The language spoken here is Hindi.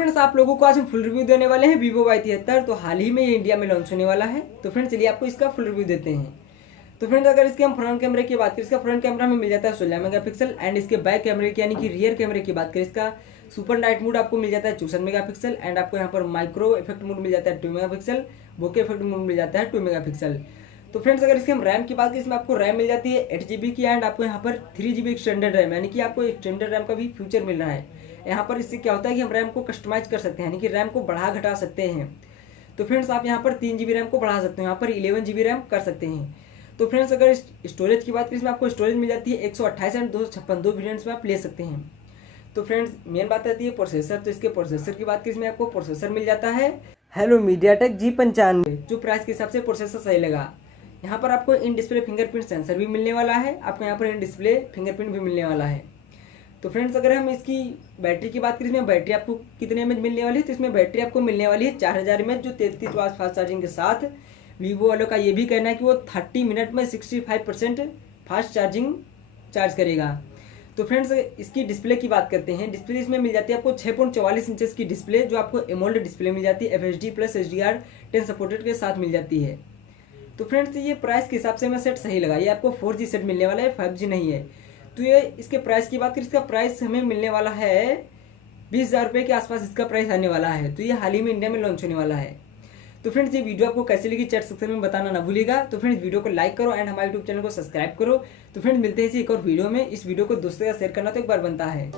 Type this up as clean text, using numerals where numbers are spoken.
फ्रेंड्स आप लोगों को आज हम फुल रिव्यू देने वाले हैं वीवो y73। तो हाल ही में ये इंडिया में लॉन्च होने वाला है। तो फ्रेंड्स चलिए आपको इसका फुल रिव्यू देते हैं। तो फ्रेंड्स अगर इसके हम फ्रंट कैमरे की बात करें, इसका फ्रंट कैमरा हमें मिल जाता है 16 मेगापिक्सल एंड इसके बैक कैमरे की यानी कि रियर कैमरे की बात करें, इसका सुपर नाइट मोड आपको मिल जाता है 64 मेगापिक्सल एंड आपको यहाँ पर माइक्रो इफेक्ट मोड मिल जाता है 2 मेगापिक्सल, बोके इफेक्ट मोड मिल जाता है 2 मेगापिक्सल। तो फ्रेंड्स अगर इसके हम रैम की बात करें, इसमें आपको रैम मिल जाती है 8 GB की एंड आपको यहाँ पर 3 GB एक्सटेंडेड रैम यानी कि आपको एक्सटेंडेड रैम का भी फीचर मिल रहा है। यहाँ पर इससे क्या होता है कि हम रैम को कस्टमाइज कर सकते हैं यानी कि रैम को बढ़ा घटा सकते हैं। तो फ्रेंड्स आप यहाँ पर 3 GB रैम को बढ़ा सकते हैं, यहाँ पर 11 GB रैम कर सकते हैं। तो फ्रेंड्स अगर स्टोरेज की बात करें, इसमें आपको स्टोरेज मिल जाती है 128 एंड 256 दो वेरिएंट्स में आप ले सकते हैं। तो फ्रेंड्स मेन बात आती है प्रोसेसर। तो इसके प्रोसेसर की बात करें, इसमें आपको प्रोसेसर मिल जाता है हेलो मीडियाटेक G95, जो प्राइस के हिसाब से प्रोसेसर सही लगा। यहाँ पर आपको इन डिस्प्ले फिंगरप्रिंट सेंसर भी मिलने वाला है, आपको यहाँ पर इन डिस्प्ले फिंगरप्रिंट भी मिलने वाला है। तो फ्रेंड्स अगर हम इसकी बैटरी की बात करें, इसमें बैटरी आपको कितने एमएच मिलने वाली है, तो इसमें बैटरी आपको मिलने वाली है 4000 mAh, जो 33 वाट फास्ट चार्जिंग के साथ वीवो वालों का ये भी कहना है कि वो 30 मिनट में 65% फास्ट चार्जिंग चार्ज करेगा। तो फ्रेंड्स इसकी डिस्प्ले की बात करते हैं। डिस्प्ले इसमें मिल जाती है आपको 6.44 इंचेस की डिस्प्ले, जो आपको एमोल्ड डिस्प्ले मिल जाती है FHD प्लस HDR10 सपोर्टेड के साथ मिल जाती है। तो फ्रेंड्स ये प्राइस के हिसाब से हमें सेट सही लगा। ये आपको 4G सेट मिलने वाला है, 5G नहीं है। तो ये इसके प्राइस की बात करें, इसका प्राइस हमें मिलने वाला है 20,000 रुपये के आसपास इसका प्राइस आने वाला है। तो ये हाल ही में इंडिया में लॉन्च होने वाला है। तो फ्रेंड्स ये वीडियो आपको कैसी लगी चैट सेक्शन में बताना ना भूलिएगा। तो फ्रेंड्स वीडियो को लाइक करो एंड हमारे यूट्यूब चैनल को सब्सक्राइब करो। तो फ्रेंड्स मिलते हैं इसी एक और वीडियो में। इस वीडियो को दोस्तों का शेयर करना तो एक बार बनता है।